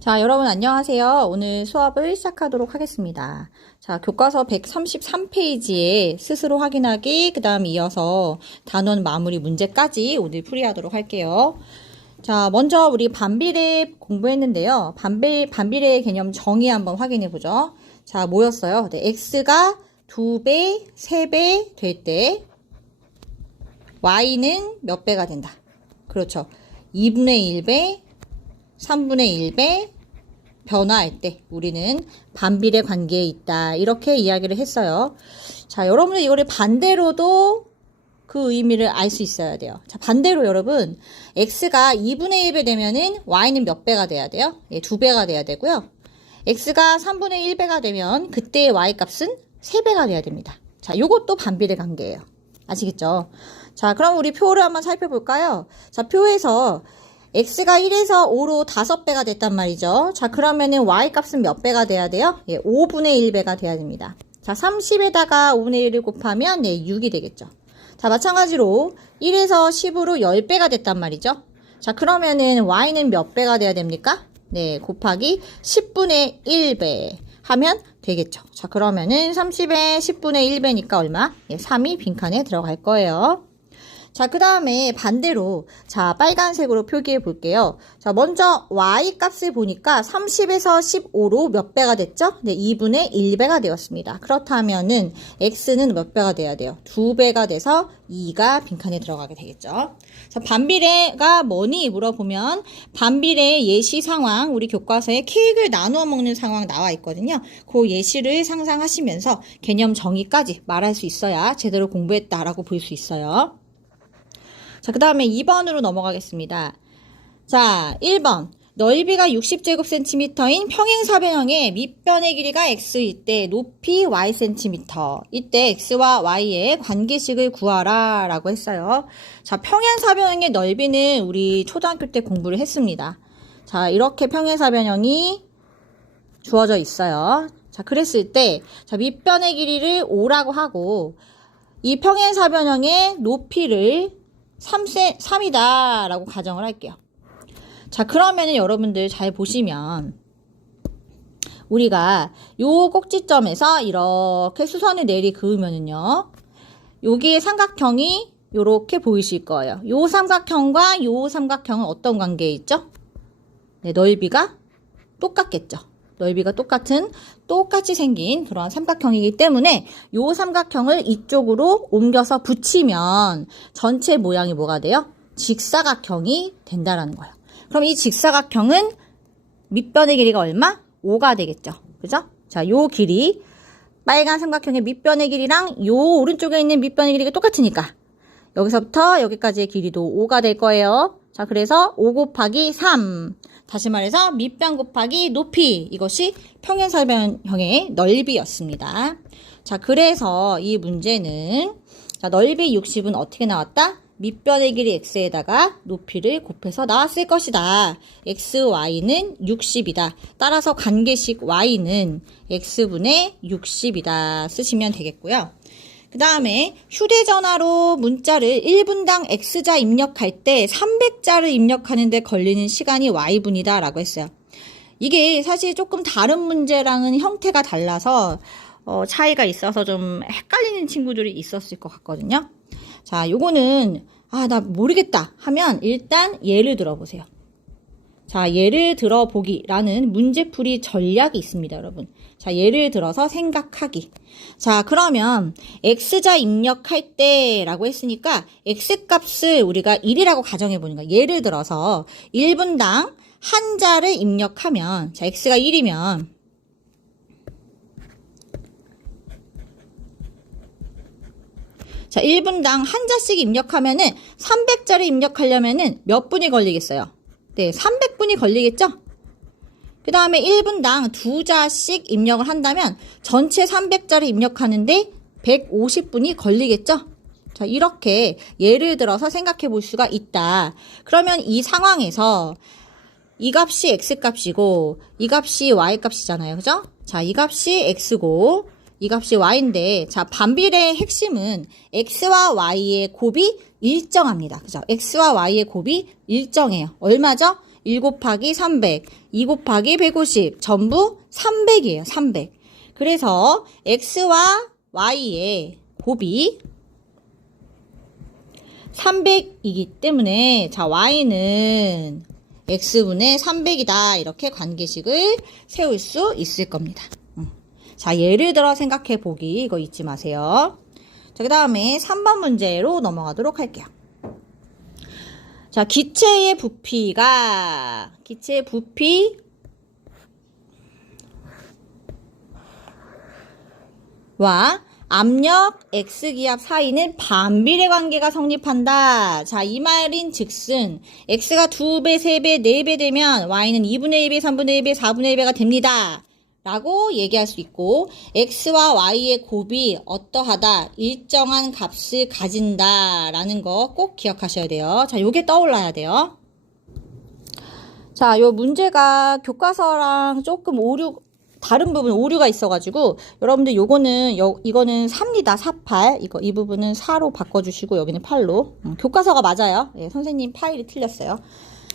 자, 여러분 안녕하세요. 오늘 수업을 시작하도록 하겠습니다. 자, 교과서 133페이지에 스스로 확인하기, 그 다음 이어서 단원 마무리 문제까지 오늘 풀이하도록 할게요. 자, 먼저 우리 반비례 공부했는데요. 반비례의 개념 정의 한번 확인해 보죠. 자, 뭐였어요? 네, x가 2배, 3배 될 때 y는 몇 배가 된다. 그렇죠. 2분의 1배, 3분의 1배 변화할 때 우리는 반비례 관계에 있다. 이렇게 이야기를 했어요. 자, 여러분들 이거를 반대로도 그 의미를 알 수 있어야 돼요. 자, 반대로 여러분, x가 2분의 1배 되면은 y는 몇 배가 돼야 돼요? 예, 2배가 돼야 되고요. x가 3분의 1배가 되면 그때의 y 값은 3배가 돼야 됩니다. 자, 요것도 반비례 관계예요. 아시겠죠? 자, 그럼 우리 표를 한번 살펴볼까요? 자, 표에서 x가 1에서 5로 5배가 됐단 말이죠. 자, 그러면은 y 값은 몇 배가 돼야 돼요? 예, 5분의 1배가 돼야 됩니다. 자, 30에다가 5분의 1을 곱하면 예, 6이 되겠죠. 자, 마찬가지로 1에서 10으로 10배가 됐단 말이죠. 자, 그러면은 y는 몇 배가 돼야 됩니까? 네, 곱하기 10분의 1배 하면 되겠죠. 자, 그러면은 30에 10분의 1배니까 얼마? 예, 3이 빈칸에 들어갈 거예요. 자, 그 다음에 반대로, 자, 빨간색으로 표기해 볼게요. 자, 먼저 y 값을 보니까 30에서 15로 몇 배가 됐죠? 네, 2분의 1배가 되었습니다. 그렇다면은 x는 몇 배가 돼야 돼요? 2배가 돼서 2가 빈칸에 들어가게 되겠죠. 자, 반비례가 뭐니? 물어보면 반비례 예시 상황, 우리 교과서에 케이크를 나누어 먹는 상황 나와 있거든요. 그 예시를 상상하시면서 개념 정의까지 말할 수 있어야 제대로 공부했다라고 볼 수 있어요. 자, 그 다음에 2번으로 넘어가겠습니다. 자, 1번. 넓이가 60제곱센티미터인 평행사변형의 밑변의 길이가 x일 때 높이 ycm. 이때 x와 y의 관계식을 구하라 라고 했어요. 자, 평행사변형의 넓이는 우리 초등학교 때 공부를 했습니다. 자, 이렇게 평행사변형이 주어져 있어요. 자, 그랬을 때, 자, 밑변의 길이를 5라고 하고, 이 평행사변형의 높이를 3이다 라고 가정을 할게요. 자, 그러면은 여러분들 잘 보시면 우리가 요 꼭지점에서 이렇게 수선을 내리 그으면은요, 여기에 삼각형이 요렇게 보이실 거예요. 요 삼각형과 요 삼각형은 어떤 관계에 있죠? 네, 넓이가 똑같겠죠. 넓이가 똑같이 생긴 그런 삼각형이기 때문에 요 삼각형을 이쪽으로 옮겨서 붙이면 전체 모양이 뭐가 돼요? 직사각형이 된다라는 거예요. 그럼 이 직사각형은 밑변의 길이가 얼마? 5가 되겠죠. 그죠? 자, 요 길이 빨간 삼각형의 밑변의 길이랑 요 오른쪽에 있는 밑변의 길이가 똑같으니까 여기서부터 여기까지의 길이도 5가 될 거예요. 자, 그래서 5 곱하기 3. 다시 말해서 밑변 곱하기 높이, 이것이 평행사변형의 넓이였습니다. 자, 그래서 이 문제는, 자, 넓이 60은 어떻게 나왔다? 밑변의 길이 x에다가 높이를 곱해서 나왔을 것이다. x, y는 60이다. 따라서 관계식 y는 x분의 60이다. 쓰시면 되겠고요. 그 다음에 휴대전화로 문자를 1분당 X자 입력할 때 300자를 입력하는데 걸리는 시간이 Y분이다 라고 했어요. 이게 사실 조금 다른 문제랑은 형태가 달라서 차이가 있어서 좀 헷갈리는 친구들이 있었을 것 같거든요. 자, 요거는 나 모르겠다 하면 일단 예를 들어보세요. 자, 예를 들어보기라는 문제풀이 전략이 있습니다, 여러분. 자, 예를 들어서 생각하기. 자, 그러면 x자 입력할 때라고 했으니까 x값을 우리가 1이라고 가정해보는 거예요. 예를 들어서 1분당 한 자를 입력하면, 자, x가 1이면 자, 1분당 한 자씩 입력하면은 300자를 입력하려면은 몇 분이 걸리겠어요? 네, 300분이 걸리겠죠? 그 다음에 1분당 2자씩 입력을 한다면 전체 300자를 입력하는데 150분이 걸리겠죠? 자, 이렇게 예를 들어서 생각해 볼 수가 있다. 그러면 이 상황에서 이 값이 x값이고 이 값이 y값이잖아요. 그죠? 자, 이 값이 x고 이 값이 y인데, 자, 반비례의 핵심은 x와 y의 곱이 일정합니다. 그죠? x와 y의 곱이 일정해요. 얼마죠? 1 곱하기 300, 2 곱하기 150, 전부 300이에요. 300. 그래서 x와 y의 곱이 300이기 때문에 자 y는 x분의 300이다. 이렇게 관계식을 세울 수 있을 겁니다. 자 예를 들어 생각해 보기 이거 잊지 마세요. 자 그 다음에 3번 문제로 넘어가도록 할게요. 자 기체의 부피가 와 압력 X기압 사이는 반비례 관계가 성립한다. 자, 이 말인 즉슨 X가 2배, 3배, 4배 되면 Y는 2분의 1배, 3분의 1배, 4분의 1배가 됩니다. 라고 얘기할 수 있고 X와 Y의 곱이 어떠하다, 일정한 값을 가진다 라는 거 꼭 기억하셔야 돼요. 자, 요게 떠올라야 돼요. 자, 요 문제가 교과서랑 조금 다른 부분 오류가 있어가지고 여러분들 요거는 이거는 4입니다. 48 이 부분은 4로 바꿔주시고 여기는 8로 교과서가 맞아요. 예, 선생님 파일이 틀렸어요.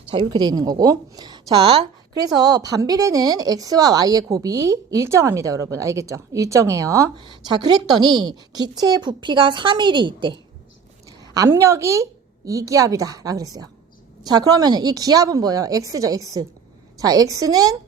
자 이렇게 돼 있는 거고 자 그래서 반비례는 x와 y의 곱이 일정합니다. 여러분 알겠죠? 일정해요. 자 그랬더니 기체의 부피가 3mm 있대. 압력이 2기압이다 라 그랬어요. 자 그러면은 이 기압은 뭐예요? x죠. x. 자 x는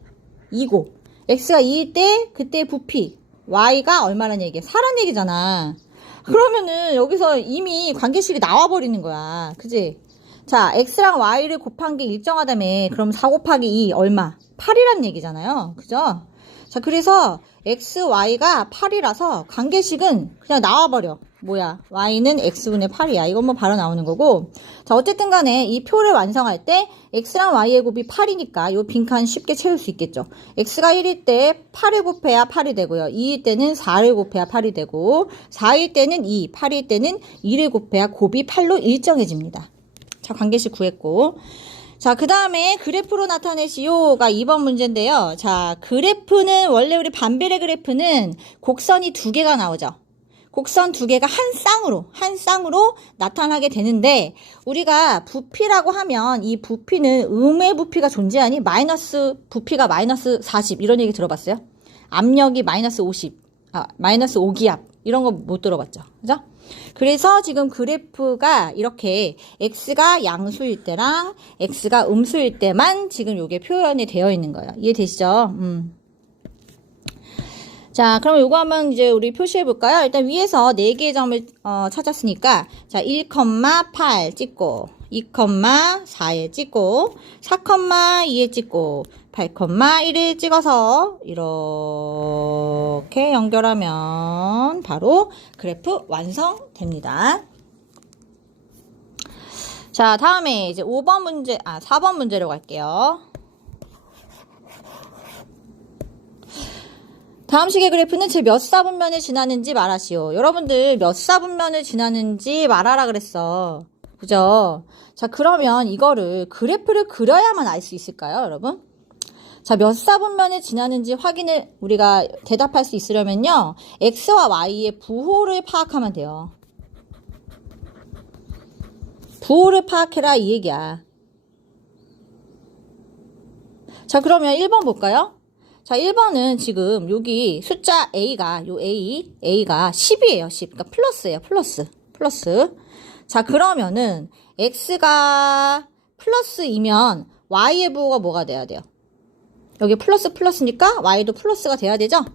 2고 x가 2일 때 그때 부피 y가 얼마란 얘기야? 4란 얘기잖아. 그러면은 여기서 이미 관계식이 나와버리는 거야. 그지? 자 x랑 y를 곱한 게 일정하다며. 그럼 4 곱하기 2 얼마? 8이란 얘기잖아요. 그죠? 자 그래서 x, y가 8이라서 관계식은 그냥 나와버려. 뭐야? y는 x분의 8이야. 이건 뭐 바로 나오는 거고. 자 어쨌든 간에 이 표를 완성할 때 x랑 y의 곱이 8이니까 요 빈칸 쉽게 채울 수 있겠죠. x가 1일 때 8을 곱해야 8이 되고요. 2일 때는 4를 곱해야 8이 되고 4일 때는 2, 8일 때는 2를 곱해야 곱이 8로 일정해집니다. 자 관계식 구했고 자 그 다음에 그래프로 나타내시오가 2번 문제인데요. 자 그래프는 원래 우리 반비례 그래프는 곡선이 2개가 나오죠. 곡선 2개가 한 쌍으로 나타나게 되는데 우리가 부피라고 하면 이 부피는 음의 부피가 존재하니 부피가 마이너스 40 이런 얘기 들어봤어요? 압력이 마이너스 5기압 이런 거 못 들어봤죠? 그죠? 그래서 지금 그래프가 이렇게 x가 양수일 때랑 x가 음수일 때만 지금 요게 표현이 되어 있는 거예요. 이해되시죠? 자, 그럼 요거 한번 이제 우리 표시해 볼까요? 일단 위에서 4개의 점을 찾았으니까 자, 1,8 찍고 2,4에 찍고 4,2에 찍고 8,1에 찍어서 이렇게 연결하면 바로 그래프 완성됩니다. 자, 다음에 이제 4번 문제로 갈게요. 다음 식의 그래프는 제 몇 사분면을 지나는지 말하시오. 여러분들 몇 사분면을 지나는지 말하라 그랬어. 그죠? 자, 그러면 이거를 그래프를 그려야만 알 수 있을까요, 여러분? 자, 몇 사분면을 지나는지 확인을 우리가 대답할 수 있으려면요. x와 y의 부호를 파악하면 돼요. 부호를 파악해라 이 얘기야. 자, 그러면 1번 볼까요? 자, 1번은 지금 여기 숫자 A가, A가 10이에요, 10. 그러니까 플러스예요, 플러스. 자, 그러면은 X가 플러스이면 Y의 부호가 뭐가 돼야 돼요? 여기 플러스니까 Y도 플러스가 돼야 되죠?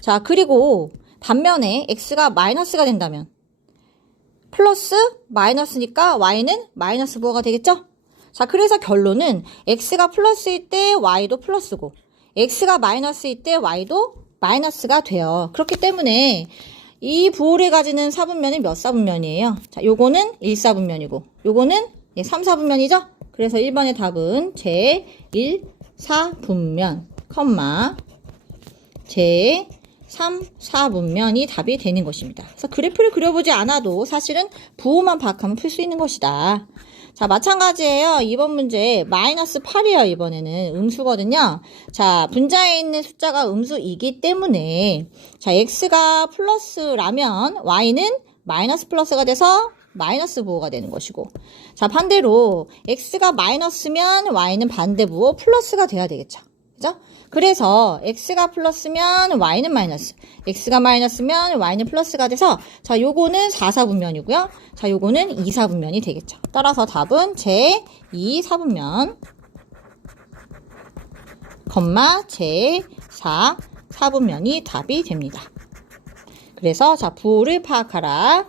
자, 그리고 반면에 X가 마이너스가 된다면 플러스, 마이너스니까 Y는 마이너스 부호가 되겠죠? 자, 그래서 결론은 X가 플러스일 때 Y도 플러스고 x가 마이너스일 때 y도 마이너스가 돼요. 그렇기 때문에 이 부호를 가지는 사분면이 몇 사분면이에요? 자, 요거는 1사분면이고 요거는 3사분면이죠? 그래서 1번의 답은 제 1사분면, 제 3사분면이 답이 되는 것입니다. 그래서 그래프를 그려보지 않아도 사실은 부호만 파악하면 풀 수 있는 것이다. 자, 마찬가지예요. 2번 문제 마이너스 8이에요. 이번에는 음수거든요. 자, 분자에 있는 숫자가 음수이기 때문에 자, x가 플러스라면 y는 마이너스 플러스가 돼서 마이너스 부호가 되는 것이고. 자, 반대로 x가 마이너스면 y는 반대 부호 플러스가 돼야 되겠죠. 그죠? 그래서 x가 플러스면 y는 마이너스, x가 마이너스면 y는 플러스가 돼서 자, 요거는 4사분면이고요. 자, 요거는 2사분면이 되겠죠. 따라서 답은 제 2사분면 제 4사분면이 답이 됩니다. 그래서 자, 부호를 파악하라.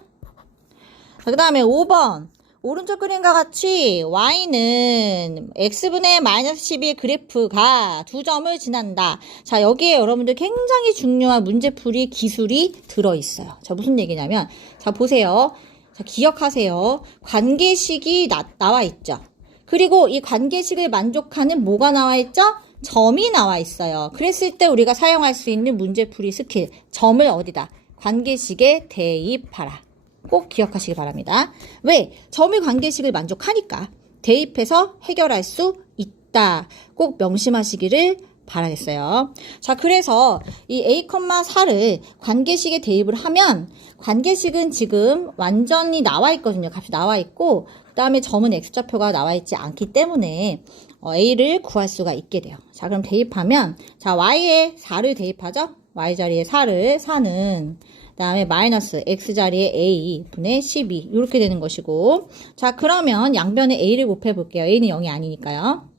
자, 그 다음에 5번 오른쪽 그림과 같이 y는 x분의 마이너스 12의 그래프가 두 점을 지난다. 자, 여기에 여러분들 굉장히 중요한 문제풀이 기술이 들어있어요. 자, 무슨 얘기냐면 자, 보세요. 자, 기억하세요. 관계식이 나와 있죠. 그리고 이 관계식을 만족하는 뭐가 나와 있죠? 점이 나와 있어요. 그랬을 때 우리가 사용할 수 있는 문제풀이 스킬, 점을 어디다? 관계식에 대입하라. 꼭 기억하시기 바랍니다. 왜? 점의 관계식을 만족하니까 대입해서 해결할 수 있다. 꼭 명심하시기를 바라겠어요. 자, 그래서 이 a,4를 관계식에 대입을 하면 관계식은 지금 완전히 나와 있거든요. 값이 나와 있고 그 다음에 점은 x좌표가 나와 있지 않기 때문에 a를 구할 수가 있게 돼요. 자, 그럼 대입하면 자, y에 4를 대입하죠. y 자리에 4는 그 다음에 마이너스 x자리에 a 분의 12 이렇게 되는 것이고 자, 그러면 양변에 a를 곱해 볼게요. a는 0이 아니니까요.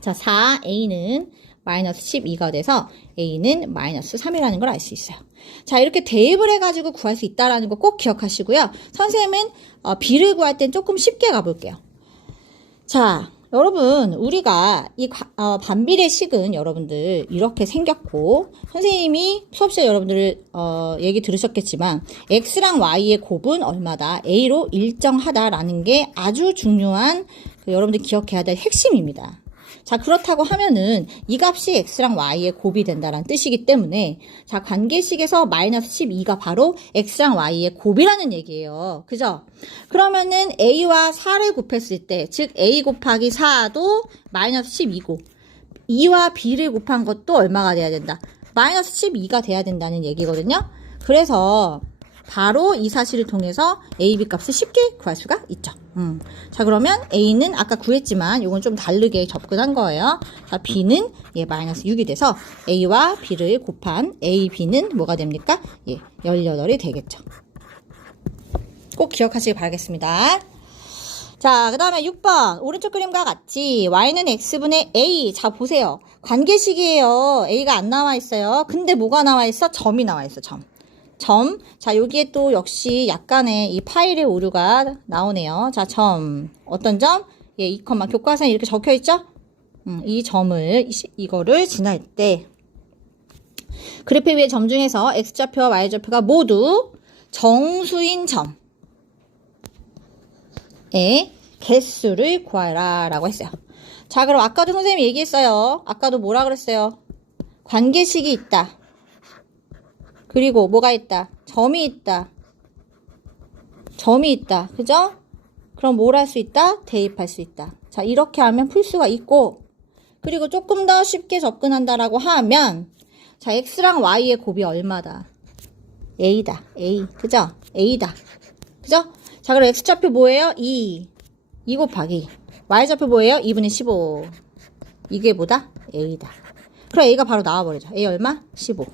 자, 4a는 마이너스 12가 돼서 a는 마이너스 3이라는 걸 알 수 있어요. 자, 이렇게 대입을 해가지고 구할 수 있다는 거 꼭 기억하시고요. 선생님은 b를 구할 땐 조금 쉽게 가볼게요. 자, 여러분 우리가 이 반비례식은 여러분들 이렇게 생겼고 선생님이 수업 시간에 여러분들 얘기 들으셨겠지만 x랑 y의 곱은 얼마다 a로 일정하다라는 게 아주 중요한 여러분들 기억해야 될 핵심입니다. 자, 그렇다고 하면은 이 값이 x랑 y의 곱이 된다는 뜻이기 때문에 자, 관계식에서 마이너스 12가 바로 x랑 y의 곱이라는 얘기예요. 그죠? 그러면은 a와 4를 곱했을 때 즉 a 곱하기 4도 마이너스 12고 2와 b를 곱한 것도 얼마가 돼야 된다? 마이너스 12가 돼야 된다는 얘기거든요. 그래서 바로 이 사실을 통해서 a, b 값을 쉽게 구할 수가 있죠. 자, 그러면 a는 아까 구했지만 이건 좀 다르게 접근한 거예요. 자, b는 마이너스 6이 돼서 a와 b를 곱한 a, b는 뭐가 됩니까? 18이 되겠죠. 꼭 기억하시길 바라겠습니다. 자, 그 다음에 6번 오른쪽 그림과 같이 y는 x분의 a. 자, 보세요. 관계식이에요. a가 안 나와 있어요. 근데 뭐가 나와 있어? 점이 나와 있어. 점. 자, 여기에 또 역시 약간의 이 파일의 오류가 나오네요. 자, 점. 어떤 점? 이 컴마 교과서에 이렇게 적혀 있죠? 이 점을, 이거를 지날 때. 그래프 위의 점 중에서 x좌표와 y좌표가 모두 정수인 점의 개수를 구하라 라고 했어요. 자, 그럼 아까도 선생님이 얘기했어요. 아까도 뭐라 그랬어요? 관계식이 있다. 그리고 뭐가 있다? 점이 있다. 그죠? 그럼 뭘 할 수 있다? 대입할 수 있다. 자, 이렇게 하면 풀 수가 있고 그리고 조금 더 쉽게 접근한다라고 하면 자, x랑 y의 곱이 얼마다? a다. a. 그죠? a다. 그죠? 자, 그럼 x좌표 뭐예요? 2 곱하기 y좌표 뭐예요? 2분의 15. 이게 뭐다? a다. 그럼 a가 바로 나와버리죠. a 얼마? 15.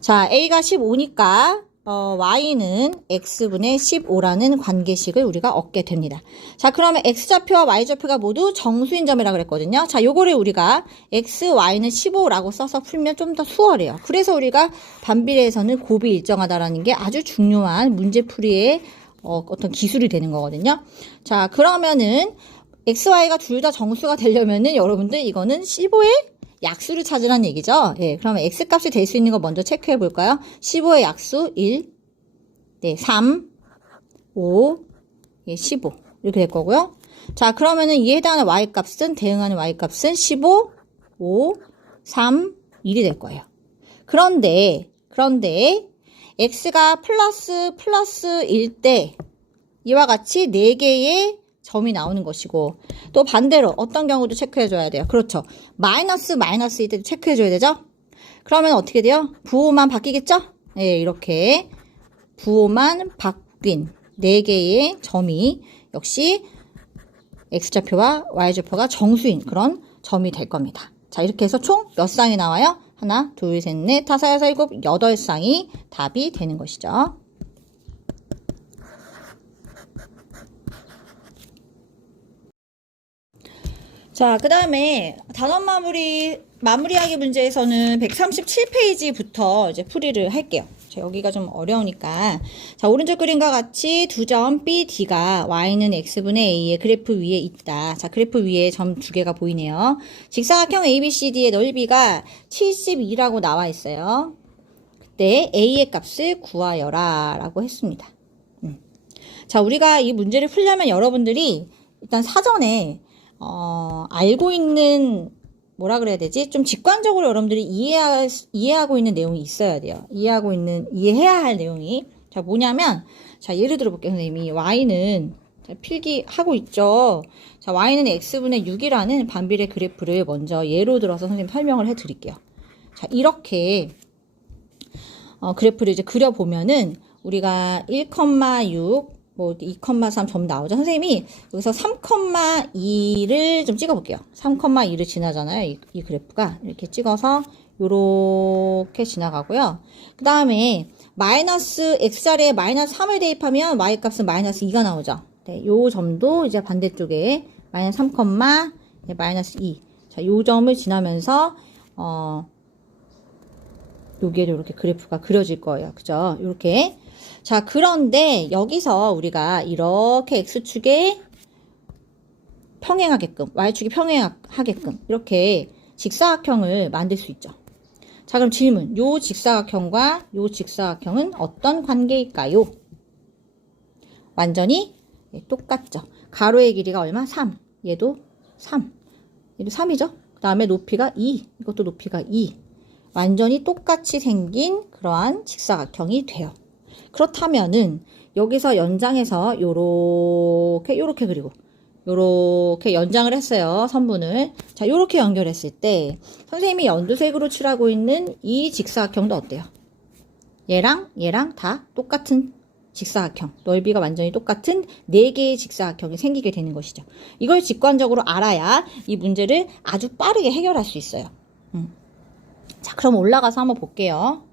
자, a가 15니까 y는 x분의 15라는 관계식을 우리가 얻게 됩니다. 자, 그러면 x좌표와 y좌표가 모두 정수인 점이라고 그랬거든요. 자, 요거를 우리가 x, y는 15라고 써서 풀면 좀 더 수월해요. 그래서 우리가 반비례에서는 곱이 일정하다라는 게 아주 중요한 문제풀이의 어떤 기술이 되는 거거든요. 자, 그러면은 x, y가 둘 다 정수가 되려면은 여러분들 이거는 15의 약수를 찾으라는 얘기죠. 그러면 x값이 될 수 있는 거 먼저 체크해 볼까요? 15의 약수 1, 3, 5, 15 이렇게 될 거고요. 자, 그러면은 이에 해당하는 y값은 대응하는 y값은 15, 5, 3, 1이 될 거예요. 그런데 x가 플러스일 때 이와 같이 4개의 점이 나오는 것이고 또 반대로 어떤 경우도 체크해줘야 돼요. 그렇죠. 마이너스일 때도 체크해줘야 되죠. 그러면 어떻게 돼요? 부호만 바뀌겠죠? 이렇게 부호만 바뀐 4개의 점이 역시 x좌표와 y좌표가 정수인 그런 점이 될 겁니다. 자, 이렇게 해서 총 몇 쌍이 나와요? 하나, 둘, 셋, 넷, 다섯, 여섯, 일곱, 8쌍이 답이 되는 것이죠. 자, 그 다음에 단원 마무리하기 문제에서는 137페이지부터 이제 풀이를 할게요. 자, 여기가 좀 어려우니까. 자, 오른쪽 그림과 같이 두 점 B, D가 Y는 X분의 A의 그래프 위에 있다. 자, 그래프 위에 점 2개가 보이네요. 직사각형 ABCD의 넓이가 72라고 나와 있어요. 그때 A의 값을 구하여라 라고 했습니다. 자, 우리가 이 문제를 풀려면 여러분들이 일단 사전에 알고 있는 뭐라 그래야 되지? 좀 직관적으로 여러분들이 이해하고 있는 내용이 있어야 돼요. 이해해야 할 내용이. 자, 뭐냐면, 자, 예를 들어 볼게요, 선생님이. Y는, 자, 필기하고 있죠. 자, Y는 X분의 6이라는 반비례 그래프를 먼저 예로 들어서 선생님 설명을 해 드릴게요. 자, 이렇게, 그래프를 이제 그려보면은, 우리가 1,6, 뭐 2,3 점 나오죠. 선생님이 여기서 3,2를 좀 찍어볼게요. 3,2를 지나잖아요. 이 그래프가 이렇게 찍어서 요렇게 지나가고요. 그 다음에 마이너스 x자리에 마이너스 3을 대입하면 y값은 마이너스 2가 나오죠. 네, 요 점도 이제 반대쪽에 마이너스 3, 마이너스 2. 자, 요 점을 지나면서 여기에 이렇게 그래프가 그려질 거예요. 그죠? 요렇게. 자, 그런데 여기서 우리가 이렇게 x축에 평행하게끔, y축이 평행하게끔 이렇게 직사각형을 만들 수 있죠. 자, 그럼 질문. 요 직사각형과 요 직사각형은 어떤 관계일까요? 완전히 똑같죠. 가로의 길이가 얼마? 3. 얘도 3. 얘도 3이죠. 그 다음에 높이가 2. 이것도 높이가 2. 완전히 똑같이 생긴 그러한 직사각형이 돼요. 그렇다면은 여기서 연장해서 요렇게 그리고 요렇게 연장을 했어요. 선분을. 자, 요렇게 연결했을 때 선생님이 연두색으로 칠하고 있는 이 직사각형도 어때요? 얘랑 다 똑같은 직사각형. 넓이가 완전히 똑같은 4개의 직사각형이 생기게 되는 것이죠. 이걸 직관적으로 알아야 이 문제를 아주 빠르게 해결할 수 있어요. 자, 그럼 올라가서 한번 볼게요.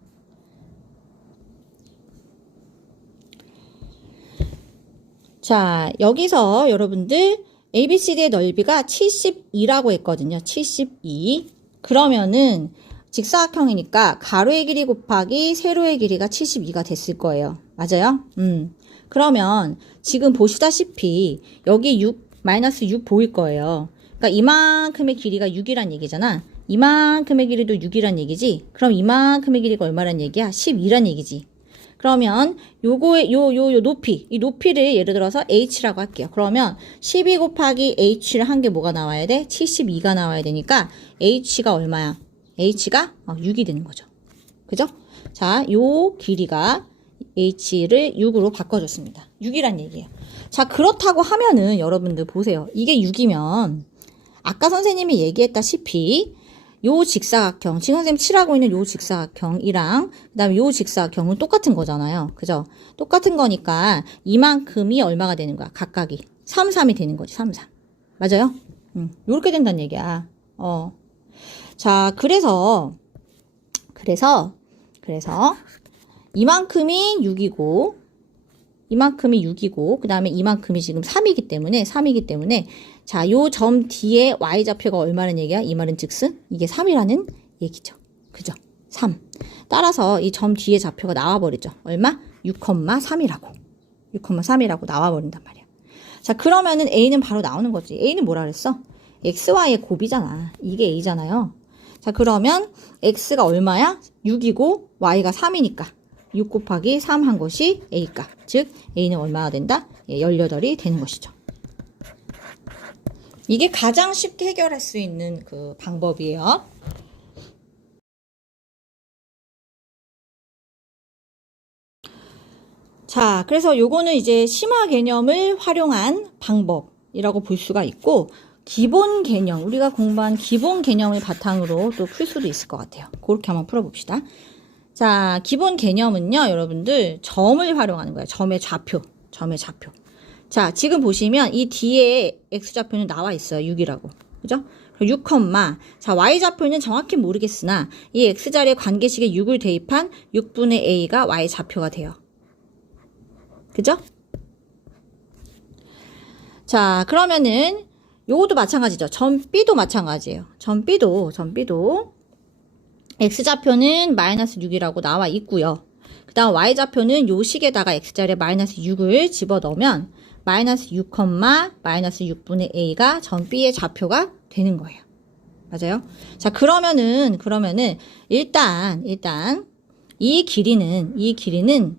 자, 여기서 여러분들 ABCD의 넓이가 72라고 했거든요. 72. 그러면은 직사각형이니까 가로의 길이 곱하기 세로의 길이가 72가 됐을 거예요. 맞아요? 그러면 지금 보시다시피 여기 6, 마이너스 6 보일 거예요. 그러니까 이만큼의 길이가 6이란 얘기잖아. 이만큼의 길이도 6이란 얘기지. 그럼 이만큼의 길이가 얼마란 얘기야? 12란 얘기지. 그러면 요거의 요 높이, 이 높이를 예를 들어서 h라고 할게요. 그러면 12 곱하기 h를 한 게 뭐가 나와야 돼? 72가 나와야 되니까 h가 얼마야? h가 6이 되는 거죠. 그죠? 자, 요 길이가 h를 6으로 바꿔줬습니다. 6이란 얘기예요. 자, 그렇다고 하면은 여러분들 보세요. 이게 6이면 아까 선생님이 얘기했다시피 요 직사각형, 지금 선생님 칠하고 있는 요 직사각형이랑 그 다음에 요 직사각형은 똑같은 거잖아요. 그죠? 똑같은 거니까 이만큼이 얼마가 되는 거야? 각각이 3, 3이 되는 거지. 3, 3. 맞아요? 요렇게 된다는 얘기야. 자, 그래서 이만큼이 6이고 그 다음에 이만큼이 지금 3이기 때문에 자, 요 점 뒤에 y좌표가 얼마는 얘기야? 이 말은 즉슨 이게 3이라는 얘기죠. 그죠? 3. 따라서 이 점 뒤에 좌표가 나와버리죠. 얼마? 6,3이라고 나와버린단 말이야. 자, 그러면은 a는 바로 나오는 거지. a는 뭐라 그랬어? xy의 곱이잖아. 이게 a잖아요. 자, 그러면 x가 얼마야? 6이고 y가 3이니까 6 곱하기 3 한 것이 a값. 즉 a는 얼마가 된다? 18이 되는 것이죠. 이게 가장 쉽게 해결할 수 있는 그 방법이에요. 자, 그래서 요거는 이제 심화 개념을 활용한 방법이라고 볼 수가 있고, 기본 개념, 우리가 공부한 기본 개념을 바탕으로 또 풀 수도 있을 것 같아요. 그렇게 한번 풀어봅시다. 자, 기본 개념은요, 여러분들, 점을 활용하는 거예요. 점의 좌표. 자, 지금 보시면 이 뒤에 x좌표는 나와 있어요. 6이라고. 그죠? 6, 자, y좌표는 정확히 모르겠으나 이 x자리의 관계식에 6을 대입한 6분의 a가 y좌표가 돼요. 그죠? 자, 그러면은 요것도 마찬가지죠. 점 B도 마찬가지예요. 점 B도 x좌표는 마이너스 6이라고 나와 있고요. 그 다음 y좌표는 요 식에다가 x자리에 마이너스 6을 집어넣으면 마이너스 6, 마이너스 6분의 a가 점 B의 좌표가 되는 거예요. 맞아요? 자, 그러면은 일단 이 길이는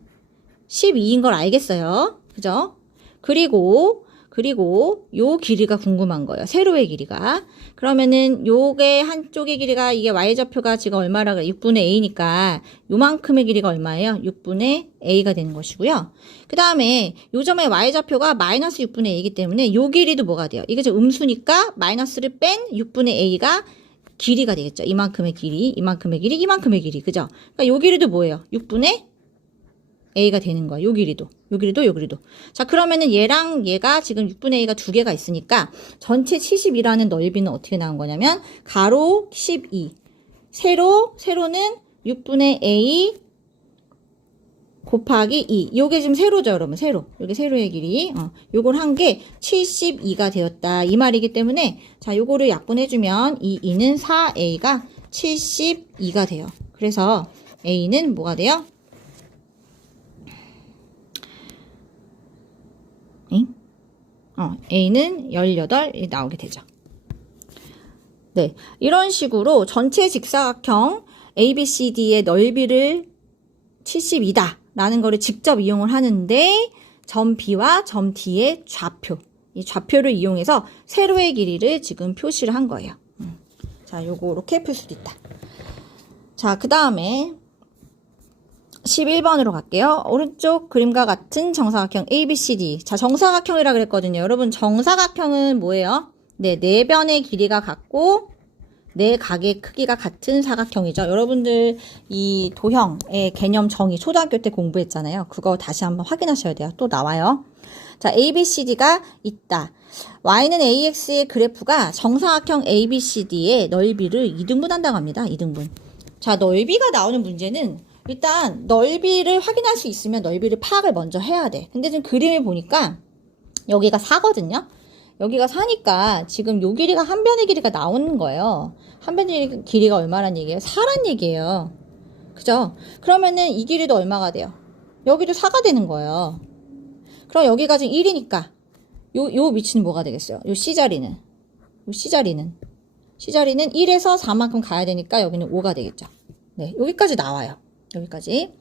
12인 걸 알겠어요. 그죠? 그리고 요 길이가 궁금한 거예요. 세로의 길이가. 그러면은 요게 한쪽의 길이가 이게 y좌표가 지금 얼마라 그래? 6분의 a니까 요만큼의 길이가 얼마예요? 6분의 a가 되는 것이고요. 그 다음에 요 점의 y좌표가 마이너스 6분의 a이기 때문에 요 길이도 뭐가 돼요? 이게 지금 음수니까 마이너스를 뺀 6분의 a가 길이가 되겠죠. 이만큼의 길이. 그죠? 그러니까 요 길이도 뭐예요? 6분의 a가 되는 거야. 요 길이도. 자, 그러면은 얘랑 얘가 지금 6분의 a가 두 개가 있으니까 전체 72라는 넓이는 어떻게 나온 거냐면 가로 12, 세로는 6분의 a 곱하기 2. 요게 지금 세로죠, 여러분. 요게 세로의 길이. 요걸 한 게 72가 되었다. 이 말이기 때문에 자, 요거를 약분해주면 이 2는 4a가 72가 돼요. 그래서 a는 뭐가 돼요? A는 18이 나오게 되죠. 네. 이런 식으로 전체 직사각형 ABCD의 넓이를 72다 라는 거를 직접 이용을 하는데 점 B와 점 D의 좌표, 이 좌표를 이용해서 세로의 길이를 지금 표시를 한 거예요. 자, 요거 이렇게 풀 수도 있다. 자, 그 다음에 11번으로 갈게요. 오른쪽 그림과 같은 정사각형 ABCD. 자, 정사각형이라 그랬거든요. 여러분, 정사각형은 뭐예요? 네, 네 변의 길이가 같고 네 각의 크기가 같은 사각형이죠. 여러분들 이 도형의 개념 정의 초등학교 때 공부했잖아요. 그거 다시 한번 확인하셔야 돼요. 또 나와요. 자, ABCD가 있다. Y는 AX의 그래프가 정사각형 ABCD의 넓이를 2등분한다고 합니다. 2등분. 자, 넓이가 나오는 문제는 일단 넓이를 확인할 수 있으면 넓이를 파악을 먼저 해야 돼. 근데 지금 그림을 보니까 여기가 4거든요. 여기가 4니까 지금 요 길이가 한 변의 길이가 나오는 거예요. 한 변의 길이가 얼마란 얘기예요? 4란 얘기예요. 그죠? 그러면은 이 길이도 얼마가 돼요? 여기도 4가 되는 거예요. 그럼 여기가 지금 1이니까 요 위치는 뭐가 되겠어요? 요 C자리는 1에서 4만큼 가야 되니까 여기는 5가 되겠죠. 네, 여기까지 나와요. 여기까지.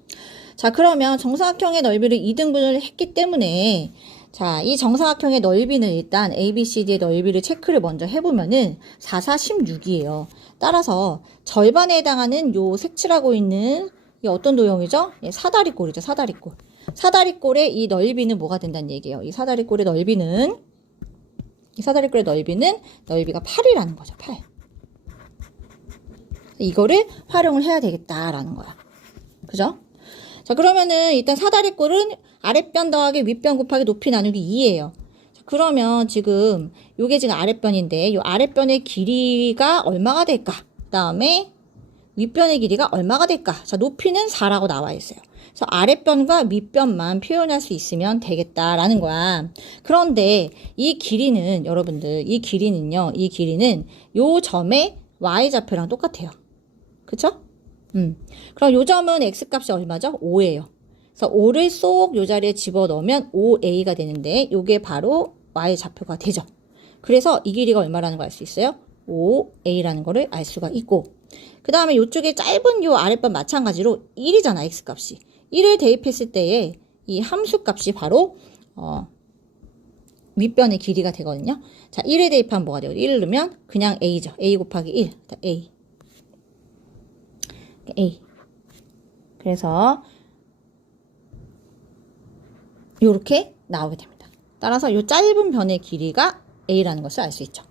자, 그러면 정사각형의 넓이를 2등분을 했기 때문에 자, 이 정사각형의 넓이는 일단 ABCD의 넓이를 체크를 먼저 해보면은 4, 4, 16이에요. 따라서 절반에 해당하는 요 색칠하고 있는 이 어떤 도형이죠? 예, 사다리꼴이죠. 사다리꼴. 사다리꼴의 이 넓이는 뭐가 된다는 얘기예요. 이 사다리꼴의 넓이는 넓이가 8이라는 거죠. 8. 이거를 활용을 해야 되겠다라는 거야. 그죠? 자, 그러면은 일단 사다리꼴은 아랫변 더하기 윗변 곱하기 높이 나누기 2예요. 자, 그러면 지금 요게 지금 아랫변인데 요 아랫변의 길이가 얼마가 될까? 그 다음에 윗변의 길이가 얼마가 될까? 자, 높이는 4라고 나와 있어요. 그래서 아랫변과 윗변만 표현할 수 있으면 되겠다라는 거야. 그런데 이 길이는 여러분들 이 길이는 요 점의 y좌표랑 똑같아요. 그쵸? 그럼 요 점은 x값이 얼마죠? 5예요. 그래서 5를 쏙 요 자리에 집어넣으면 5a가 되는데 요게 바로 y좌표가 되죠. 그래서 이 길이가 얼마라는 걸 알 수 있어요? 5a라는 거를 알 수가 있고 그 다음에 요쪽에 짧은 요 아랫변 마찬가지로 1이잖아. x값이. 1을 대입했을 때에 이 함수값이 바로 윗변의 길이가 되거든요. 자, 1을 대입하면 뭐가 돼요? 1을 넣으면 그냥 a죠. a 곱하기 1. A. 그래서 요렇게 나오게 됩니다. 따라서 요 짧은 변의 길이가 A라는 것을 알 수 있죠.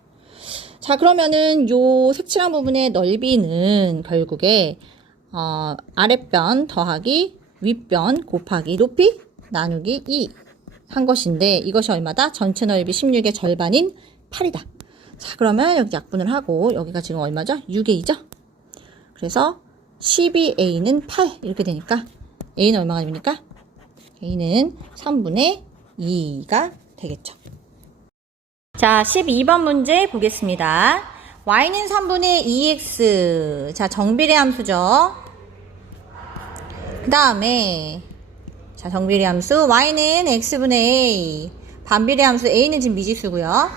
자, 그러면은 요 색칠한 부분의 넓이는 결국에 아랫변 더하기 윗변 곱하기 높이 나누기 2 한 것인데 이것이 얼마다? 전체 넓이 16의 절반인 8이다. 자, 그러면 여기 약분을 하고 여기가 지금 얼마죠? 6A죠? 그래서 12A는 8 이렇게 되니까 A는 얼마가 됩니까? A는 3분의 2가 되겠죠. 자, 12번 문제 보겠습니다. Y는 3분의 2X. 자, 정비례 함수죠. 그 다음에 자, 정비례 함수 Y는 X분의 A. 반비례 함수 A는 지금 미지수고요.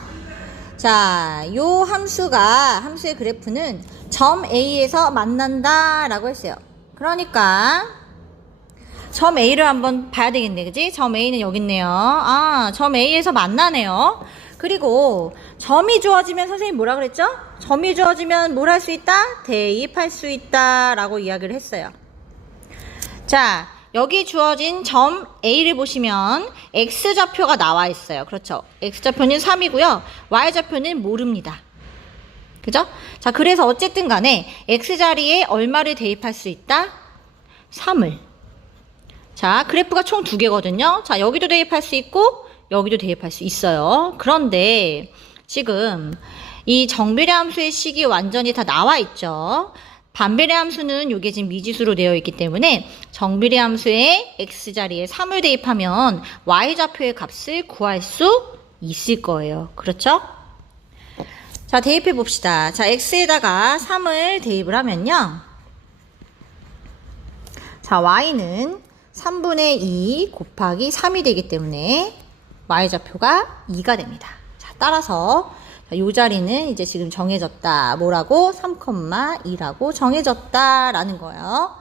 자, 요 함수의 그래프는 점 A에서 만난다 라고 했어요. 그러니까 점 A를 한번 봐야 되겠네, 그지? 점 A는 여기 있네요. 점 A에서 만나네요. 그리고 점이 주어지면 선생님 뭐라 그랬죠? 점이 주어지면 뭘 할 수 있다? 대입할 수 있다 라고 이야기를 했어요. 자, 여기 주어진 점 A를 보시면 X좌표가 나와 있어요. 그렇죠? X좌표는 3이고요. Y좌표는 모릅니다. 그죠? 자, 그래서 어쨌든 간에 X자리에 얼마를 대입할 수 있다? 3을. 자, 그래프가 총 2개거든요. 자, 여기도 대입할 수 있고 여기도 대입할 수 있어요. 그런데 지금 이 정비례 함수의 식이 완전히 다 나와 있죠. 반비례 함수는 이게 지금 미지수로 되어 있기 때문에 정비례 함수의 x자리에 3을 대입하면 y좌표의 값을 구할 수 있을 거예요. 그렇죠? 자, 대입해 봅시다. 자, x에다가 3을 대입을 하면요. 자, y는 3분의 2 곱하기 3이 되기 때문에 y좌표가 2가 됩니다. 자, 따라서 이 자리는 이제 지금 정해졌다. 뭐라고? 3,2라고 정해졌다 라는 거예요.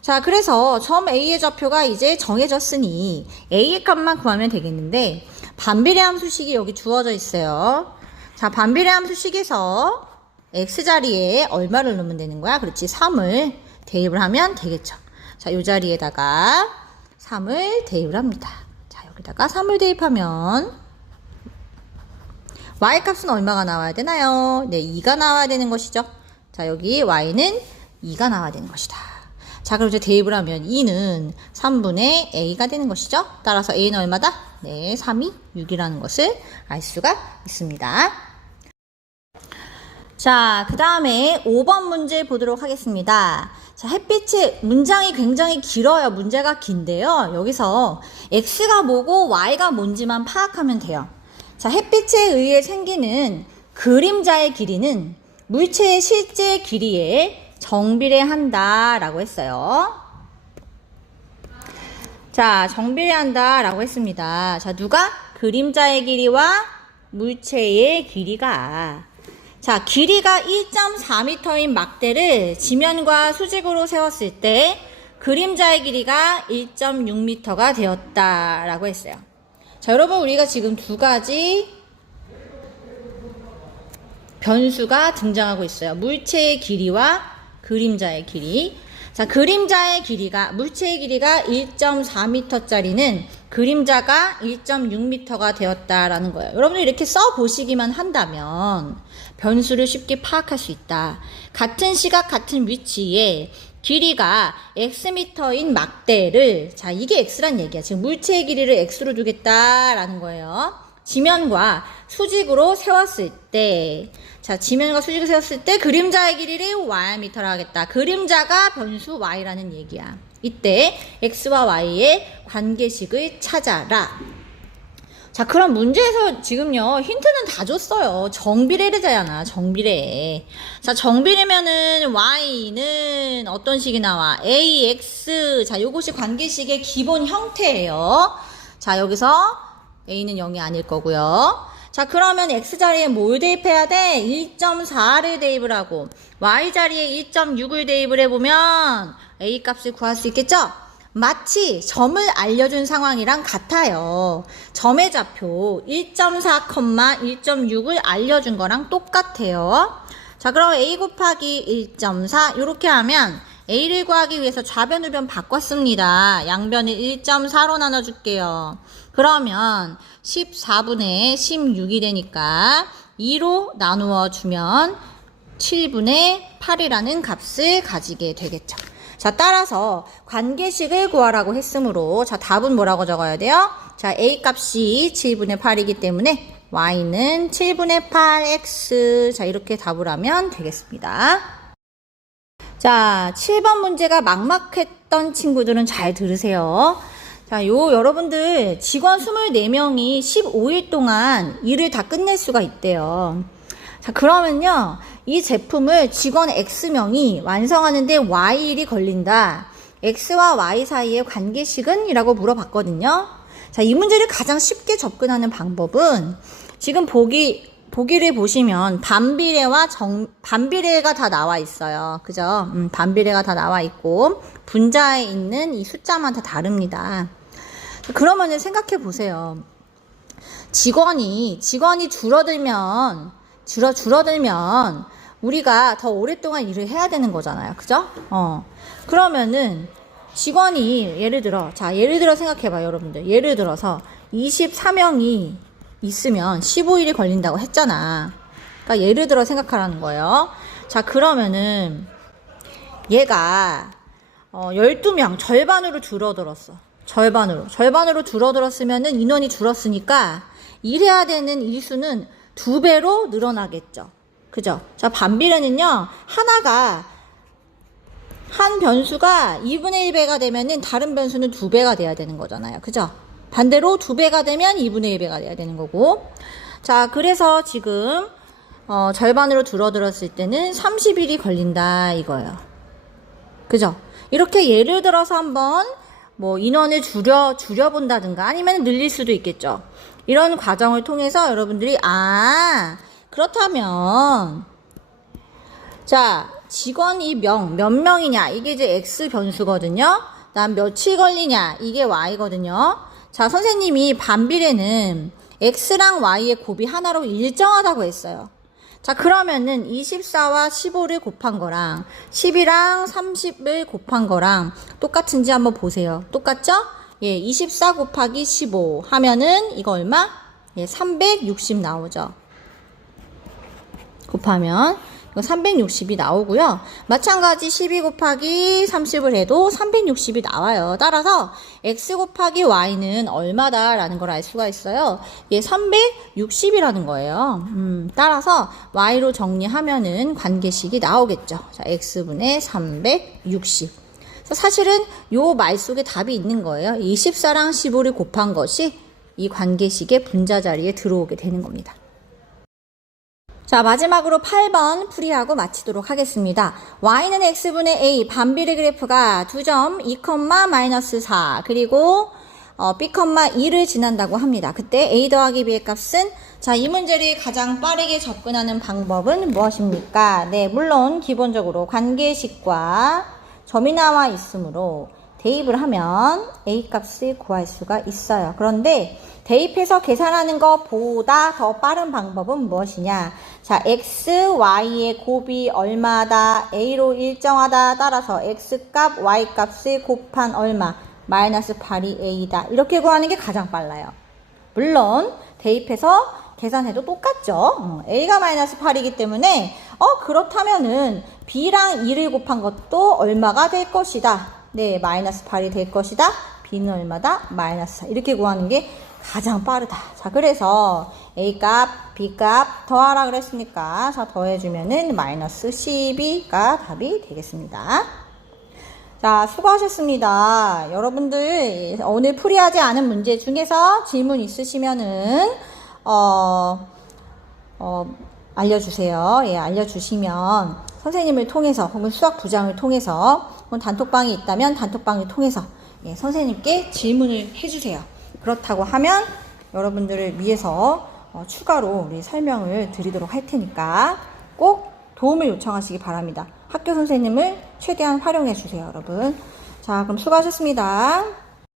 자, 그래서 점 A의 좌표가 이제 정해졌으니 A의 값만 구하면 되겠는데 반비례 함수식이 여기 주어져 있어요. 자, 반비례 함수식에서 X자리에 얼마를 넣으면 되는 거야? 그렇지, 3을 대입을 하면 되겠죠. 자, 이 자리에다가 3을 대입을 합니다. 자, 여기다가 3을 대입하면 y값은 얼마가 나와야 되나요? 네, 2가 나와야 되는 것이죠. 자, 여기 y는 2가 나와야 되는 것이다. 자, 그럼 이제 대입을 하면 2는 3분의 a가 되는 것이죠. 따라서 a는 얼마다? 네, 3이 6이라는 것을 알 수가 있습니다. 자, 그 다음에 5번 문제 보도록 하겠습니다. 자, 햇빛의 문장이 굉장히 길어요. 문제가 긴데요. 여기서 x가 뭐고 y가 뭔지만 파악하면 돼요. 자, 햇빛에 의해 생기는 그림자의 길이는 물체의 실제 길이에 정비례한다 라고 했어요. 자, 정비례한다 라고 했습니다. 자, 누가? 그림자의 길이와 물체의 길이가. 자, 길이가 1.4m인 막대를 지면과 수직으로 세웠을 때 그림자의 길이가 1.6m가 되었다 라고 했어요. 자, 여러분, 우리가 지금 두 가지 변수가 등장하고 있어요. 물체의 길이와 그림자의 길이. 자, 그림자의 길이가, 물체의 길이가 1.4m짜리는 그림자가 1.6m가 되었다라는 거예요. 여러분들 이렇게 써보시기만 한다면 변수를 쉽게 파악할 수 있다. 같은 시각, 같은 위치에 길이가 xm인 막대를, 자, 이게 x란 얘기야. 지금 물체의 길이를 x로 두겠다라는 거예요. 지면과 수직으로 세웠을 때, 자, 지면과 수직으로 세웠을 때 그림자의 길이를 ym로 하겠다. 그림자가 변수 y라는 얘기야. 이때 x와 y의 관계식을 찾아라. 자, 그럼 문제에서 지금요, 힌트는 다 줬어요. 정비례잖아, 정비례. 자, 정비례면은 y는 어떤 식이 나와? ax. 자, 요것이 관계식의 기본 형태예요. 자, 여기서 a는 0이 아닐 거고요. 자, 그러면 x자리에 뭘 대입해야 돼? 1.4를 대입을 하고 y자리에 1.6을 대입을 해보면 a 값을 구할 수 있겠죠? 마치 점을 알려준 상황이랑 같아요. 점의 좌표 1.4, 1.6을 알려준 거랑 똑같아요. 자, 그럼 a 곱하기 1.4 이렇게 하면 a를 구하기 위해서 좌변 우변 바꿨습니다. 양변을 1.4로 나눠줄게요. 그러면 14분의 16이 되니까 2로 나누어 주면 7분의 8이라는 값을 가지게 되겠죠. 자, 따라서 관계식을 구하라고 했으므로 자, 답은 뭐라고 적어야 돼요? 자, A 값이 7분의 8이기 때문에 Y는 7분의 8X. 자, 이렇게 답을 하면 되겠습니다. 자, 7번 문제가 막막했던 친구들은 잘 들으세요. 자, 여러분들 직원 24명이 15일 동안 일을 다 끝낼 수가 있대요. 자, 그러면요, 이 제품을 직원 X명이 완성하는데 Y일이 걸린다. X와 Y 사이의 관계식은? 이라고 물어봤거든요. 자, 이 문제를 가장 쉽게 접근하는 방법은 지금 보기를 보시면 반비례가 다 나와 있어요. 그죠? 반비례가 다 나와 있고 분자에 있는 이 숫자만 다 다릅니다. 그러면은 생각해 보세요. 직원이 줄어들면 우리가 더 오랫동안 일을 해야 되는 거잖아요. 그죠? 그러면은 직원이 예를 들어 생각해봐요, 여러분들. 예를 들어서 24명이 있으면 15일이 걸린다고 했잖아. 그러니까 예를 들어 생각하라는 거예요. 자, 그러면은 얘가 12명 절반으로 줄어들었어. 절반으로 줄어들었으면은 인원이 줄었으니까 일해야 되는 일수는 2배로 늘어나겠죠. 그죠? 자, 반비례는요, 한 변수가 2분의 1배가 되면은 다른 변수는 2배가 돼야 되는 거잖아요. 그죠? 반대로 2배가 되면 2분의 1배가 돼야 되는 거고. 자, 그래서 지금 절반으로 줄어들었을 때는 30일이 걸린다 이거예요. 그죠? 이렇게 예를 들어서 한번 뭐 인원을 줄여본다든가 아니면 늘릴 수도 있겠죠. 이런 과정을 통해서 여러분들이 그렇다면 자, 직원이 몇 명이냐 이게 이제 X 변수거든요. 그다음 며칠 걸리냐 이게 Y거든요. 자, 선생님이 반비례는 X랑 Y의 곱이 하나로 일정하다고 했어요. 자, 그러면은 24와 15를 곱한 거랑 10이랑 30을 곱한 거랑 똑같은지 한번 보세요. 똑같죠? 예, 24 곱하기 15 하면은 이거 얼마? 예, 360 나오죠. 곱하면 이거 360이 나오고요. 마찬가지 12 곱하기 30을 해도 360이 나와요. 따라서 x 곱하기 y는 얼마다라는 걸 알 수가 있어요. 얘 360이라는 거예요. 따라서 y로 정리하면은 관계식이 나오겠죠. 자, x분의 360. 사실은 요 말 속에 답이 있는 거예요. 24랑 15를 곱한 것이 이 관계식의 분자 자리에 들어오게 되는 겁니다. 자, 마지막으로 8번 풀이하고 마치도록 하겠습니다. y는 x분의 a 반비례 그래프가 2점 2,-4 그리고 b, 2를 지난다고 합니다. 그때 a 더하기 b의 값은 자, 이 문제를 가장 빠르게 접근하는 방법은 무엇입니까? 네, 물론 기본적으로 관계식과 점이 나와 있으므로 대입을 하면 a 값을 구할 수가 있어요. 그런데 대입해서 계산하는 것보다 더 빠른 방법은 무엇이냐? 자, x, y의 곱이 얼마다, a로 일정하다, 따라서 x 값, y 값을 곱한 얼마, 마이너스 8이 a다. 이렇게 구하는 게 가장 빨라요. 물론 대입해서 계산해도 똑같죠. a가 마이너스 8이기 때문에 그렇다면은 b랑 2를 곱한 것도 얼마가 될 것이다. 네, 마이너스 8이 될 것이다. b는 얼마다? 마이너스 4. 이렇게 구하는 게 가장 빠르다. 자, 그래서 a 값, b 값 더하라 그랬으니까 자, 더해주면은 마이너스 12가 답이 되겠습니다. 자, 수고하셨습니다. 여러분들 오늘 풀이하지 않은 문제 중에서 질문 있으시면은 알려주세요. 예, 알려주시면 선생님을 통해서 혹은 수학 부장을 통해서 혹은 단톡방이 있다면 단톡방을 통해서 예, 선생님께 질문을 해주세요. 그렇다고 하면 여러분들을 위해서 추가로 우리 설명을 드리도록 할 테니까 꼭 도움을 요청하시기 바랍니다. 학교 선생님을 최대한 활용해 주세요, 여러분. 자, 그럼 수고하셨습니다.